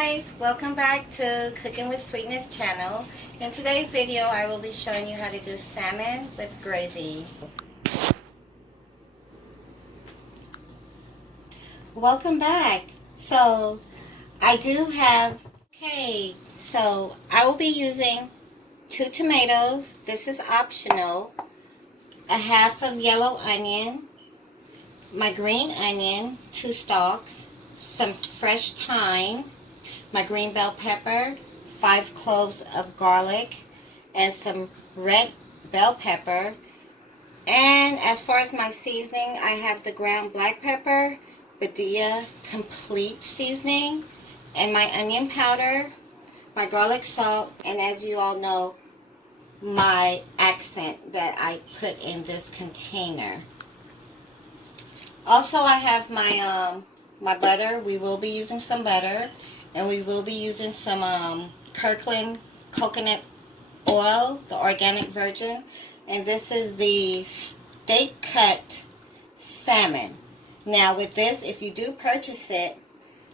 guys, welcome back to Cooking with Sweetness channel. In today's video I will be showing you how to do salmon with gravy. Welcome back. So I will be using 2 tomatoes. This is optional. A half of yellow onion, my green onion, 2 stalks, some fresh thyme, my green bell pepper, 5 cloves of garlic, and some red bell pepper. And as far as my seasoning, I have the ground black pepper, Badia complete seasoning, and my onion powder, my garlic salt, and as you all know, my accent that I put in this container. Also, I have my butter. We will be using some butter, and we will be using some Kirkland coconut oil, the organic virgin, and this is the steak cut salmon. Now with this, if you do purchase it,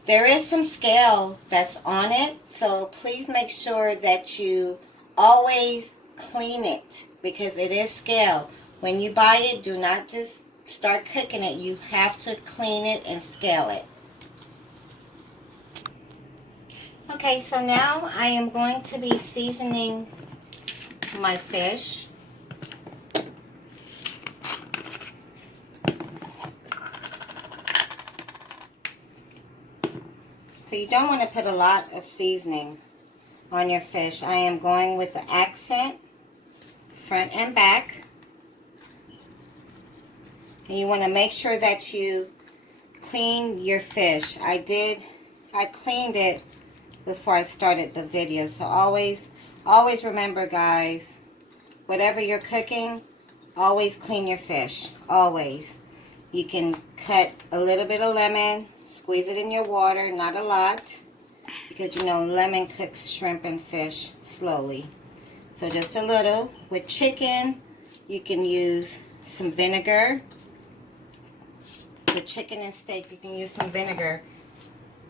there is some scale that's on it, so please make sure that you always clean it because it is scale. When you buy it, do not just start cooking it. You have to clean it and scale it. Okay, so now I am going to be seasoning my fish. So you don't want to put a lot of seasoning on your fish. I am going with the accent, front and back. And you want to make sure that you clean your fish. I cleaned it before I started the video. So always remember, guys, whatever you're cooking, always clean your fish. Always. You can cut a little bit of lemon, squeeze it in your water, not a lot, because you know lemon cooks shrimp and fish slowly. So just a little. With chicken, you can use some vinegar. With chicken and steak, you can use some vinegar.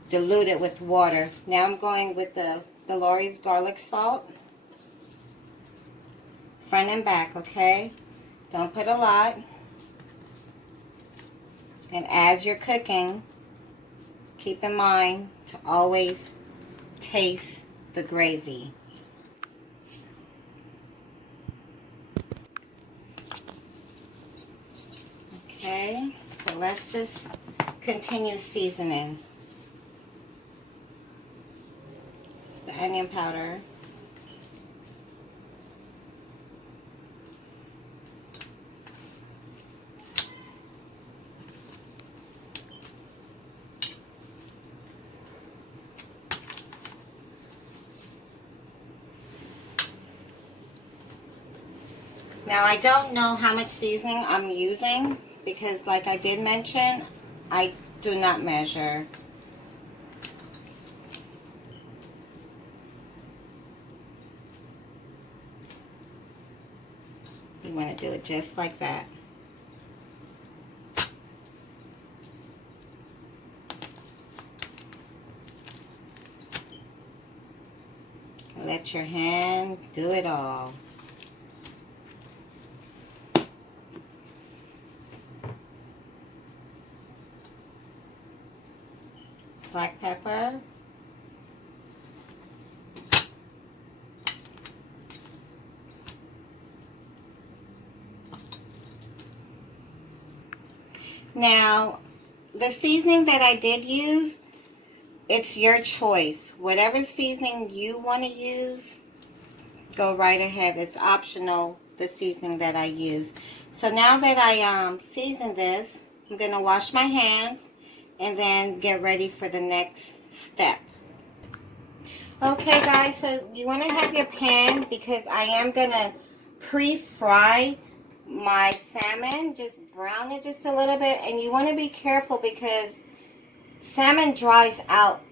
Dilute it with water. Now I'm going with the Lori's garlic salt. Front and back, okay? Don't put a lot. And as you're cooking, keep in mind to always taste the gravy. Okay, so let's just continue seasoning. This is the onion powder. Now I don't know how much seasoning I'm using because like I did mention, I do not measure. You want to do it just like that. Let your hand do it all. Black pepper. Now, the seasoning that I did use, it's your choice. Whatever seasoning you want to use, go right ahead. It's optional, the seasoning that I use. So now that I seasoned this, I'm going to wash my hands and then get ready for the next step. Okay guys, so you want to have your pan because I am going to pre-fry my salmon. Just brown it just a little bit, and you want to be careful because salmon dries out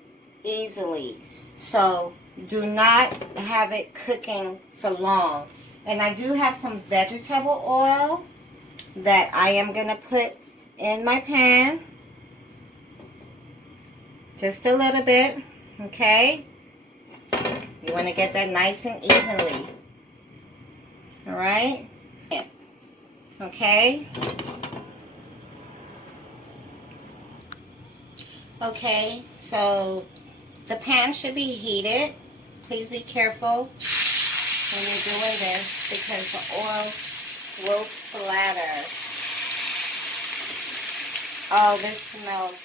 easily. So do not have it cooking for long. And I do have some vegetable oil that I am going to put in my pan. Just a little bit. Okay? You want to get that nice and evenly. Alright? Okay? Okay, so the pan should be heated. Please be careful when you're doing this because the oil will splatter. Oh, this smells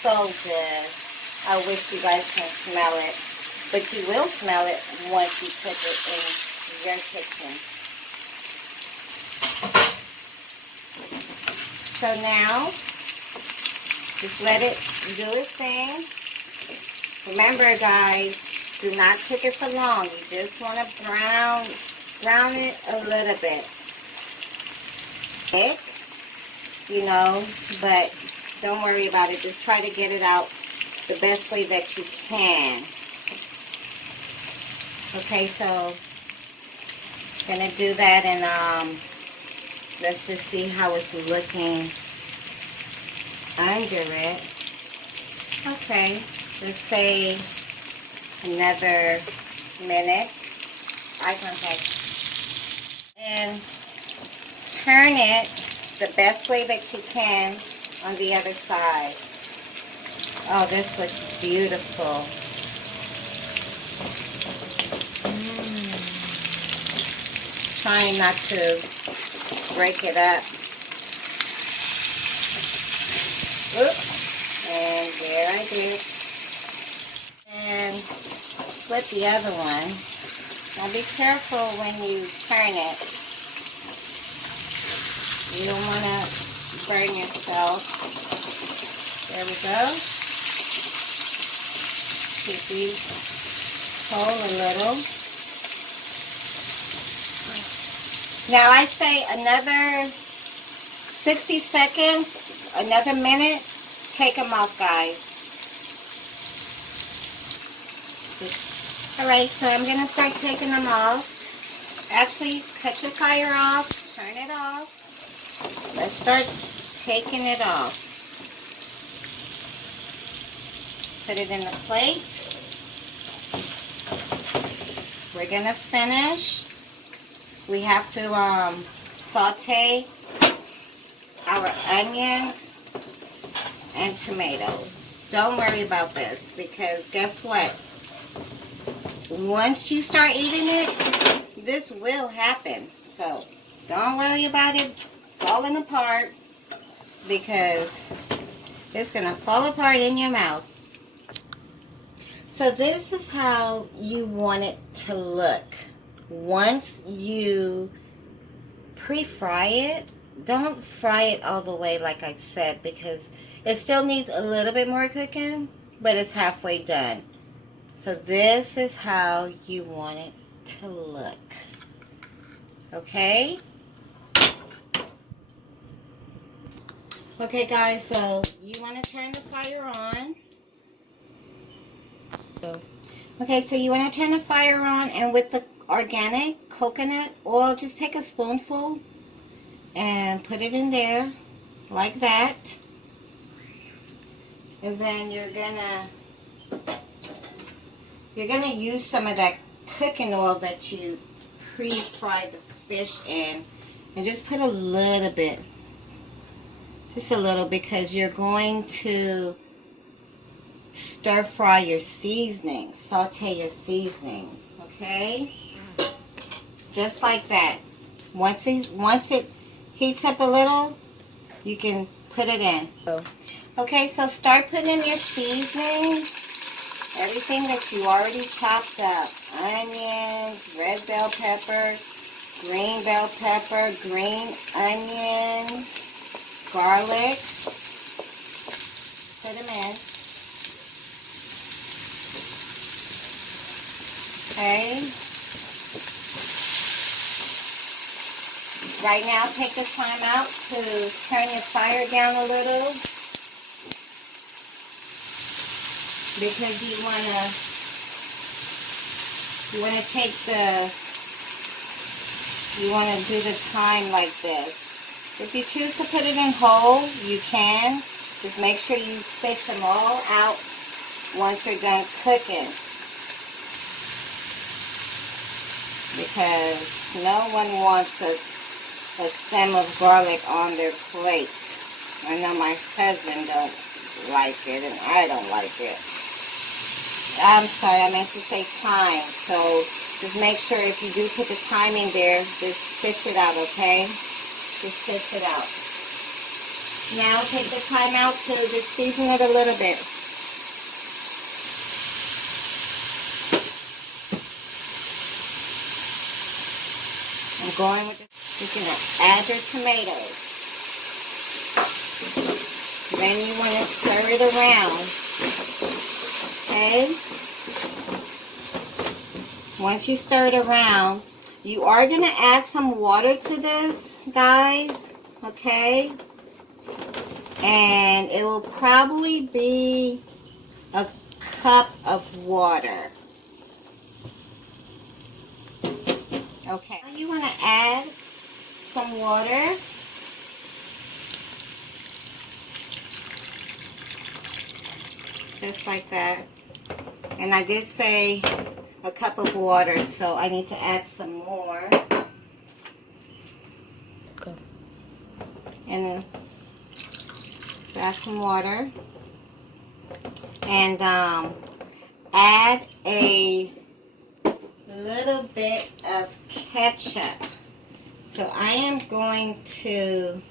so good. I wish you guys can smell it. But you will smell it once you cook it in your kitchen. So now, just let it do its thing. Remember, guys, do not cook it for long. You just want to brown it a little bit. Thick, you know, but don't worry about it. Just try to get it out the best way that you can. Okay, so gonna do that, and let's just see how it's looking under it. Okay, let's say another minute. Eye contact. And turn it the best way that you can on the other side. Oh, this looks beautiful. Trying not to break it up. Oops. And there I did. And flip the other one. Now be careful when you turn it. You don't want to burn yourself. There we go. Keep these whole a little. Now I say another 60 seconds, another minute, take them off, guys. Alright, so I'm going to start taking them off. Actually, cut your fire off, turn it off. Let's start taking it off. Put it in the plate. We're going to finish. We have to saute our onions and tomatoes. Don't worry about this because guess what? Once you start eating it, this will happen. So don't worry about it falling apart because it's going to fall apart in your mouth. So this is how you want it to look. Once you pre-fry it, don't fry it all the way like I said because it still needs a little bit more cooking, but it's halfway done. So this is how you want it to look. Okay? Okay guys, so you want to turn the fire on. Okay, so you want to turn the fire on, and with the organic coconut oil, just take a spoonful and put it in there like that. And then you're gonna use some of that cooking oil that you pre-fried the fish in, and just put a little bit, just a little, because you're going to stir fry your seasoning, saute your seasoning, okay? Just like that. Once it heats up a little, you can put it in. Okay, so start putting in your seasoning, everything that you already chopped up. Onions, red bell pepper, green bell pepper, green onion, garlic. Put them in. Okay. Right now, take the time out to turn your fire down a little because you want to do the time like this. If you choose to put it in whole, you can. Just make sure you fish them all out once you're done cooking. Because no one wants a stem of garlic on their plate. I know my husband don't like it, and I don't like it. I'm sorry, I meant to say thyme. So just make sure if you do put the thyme in there, just fish it out, okay? Just fish it out. Now take the thyme out to just season it a little bit. I'm going with this. You're going to add your tomatoes. Then you want to stir it around. Okay? Once you stir it around, you are going to add some water to this, guys. Okay? And it will probably be a cup of water. Okay. Now you want to add some water. Just like that. And I did say a cup of water, so I need to add some more. Go. And then add some water. And add a little bit of ketchup. So I am going to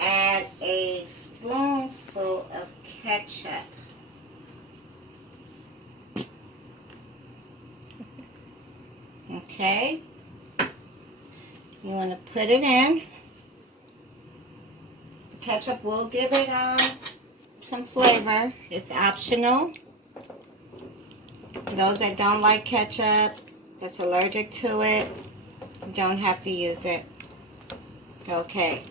add a spoonful of ketchup. Okay. You want to put it in. The ketchup will give it some flavor. It's optional. Those that don't like ketchup, that's allergic to it, don't have to use it. Okay.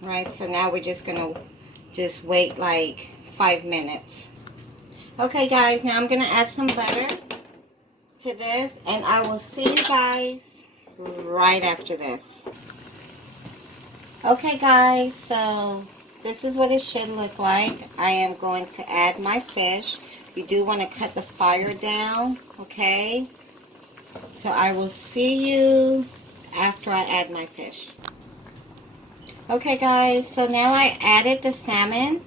Right, so now we're just going to wait like 5 minutes. Okay, guys, now I'm going to add some butter to this, and I will see you guys right after this. Okay, guys, so this is what it should look like. I am going to add my fish. You do want to cut the fire down, okay? So I will see you after I add my fish. Okay, guys, so now I added the salmon,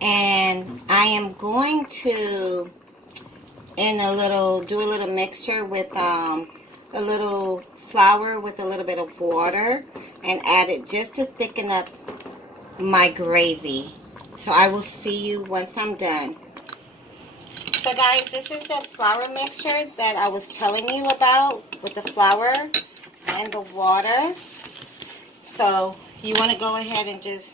and I am going to do a little mixture with a little flour with a little bit of water, and add it just to thicken up my gravy. So I will see you once I'm done. So guys, this is the flour mixture that I was telling you about with the flour and the water. So you want to go ahead and just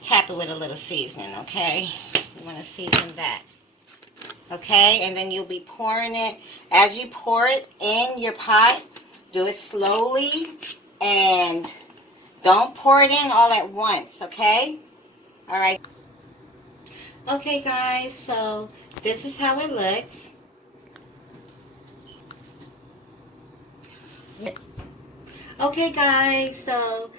tap it with a little seasoning, okay? You want to season that. Okay, and then you'll be pouring it. As you pour it in your pot, do it slowly and don't pour it in all at once, okay? All right. Okay, guys, so this is how it looks. Okay, guys, so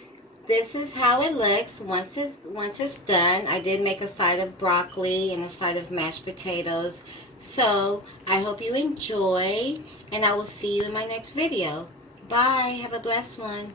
this is how it looks once it's done. I did make a side of broccoli and a side of mashed potatoes. So I hope you enjoy, and I will see you in my next video. Bye. Have a blessed one.